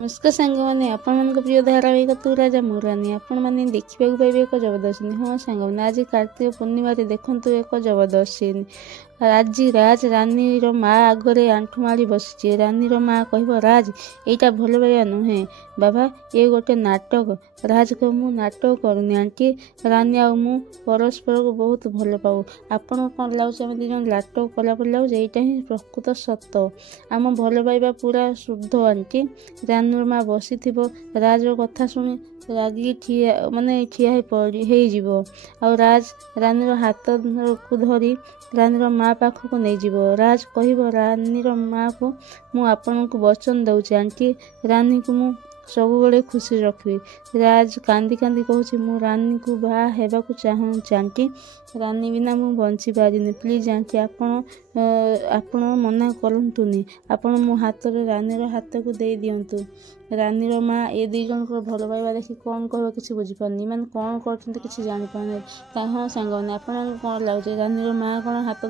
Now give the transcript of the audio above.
नमस्कार सांगमाने आपण प्रिय धारावाहिक तू राजा मु रानी आपण मैंने देखा पाइबे एक जबरदस्त सीन। हाँ सांगमाने आज कार्तिक पूर्णिमा देखु एक जबरदस्त सीन। आज राज रानी माँ आगरे आंठु माड़ी बसी। रानी माँ कह राज यहाँ भल पाइबा नुहे बाबा ये गोटे नाटक। राज कह मु नाटक करूनी आंटी रानी आ मु परस्पर को बहुत भल पाऊ। आपण कौन लगे आम दिज नाटक कलापर लगे यहाँ ही प्रकृत सत आम भल पाइबा पूरा शुद्ध आंटी। रानी माँ बसी राज कथा शुणी रागी ठिया माने ठिया हो राज रानी हाथ को धरी रानी माँ पाखक नहीं जीव। राज कह रानी माँ को मु आपण को वचन दौची आंटी रानी को मु सब बड़े खुशी रखी। राज कांदी कांदी कहूँ मु रानी को बाहा हेबा को चाहूँगी आंटी रानी बिना मु बंची पारिनी प्लीज आंटी आपण मना करतुनी आपण मो हाथ रे रानी हाथ को दे दिंतु। रानी माँ ये दी जन को भल पाइबा देखी कौन कह किसी बुझीपारनी मैंने कौन कर किसी जापार। हाँ सांग मैंने आप कौन लगे रानी माँ कौन हाथ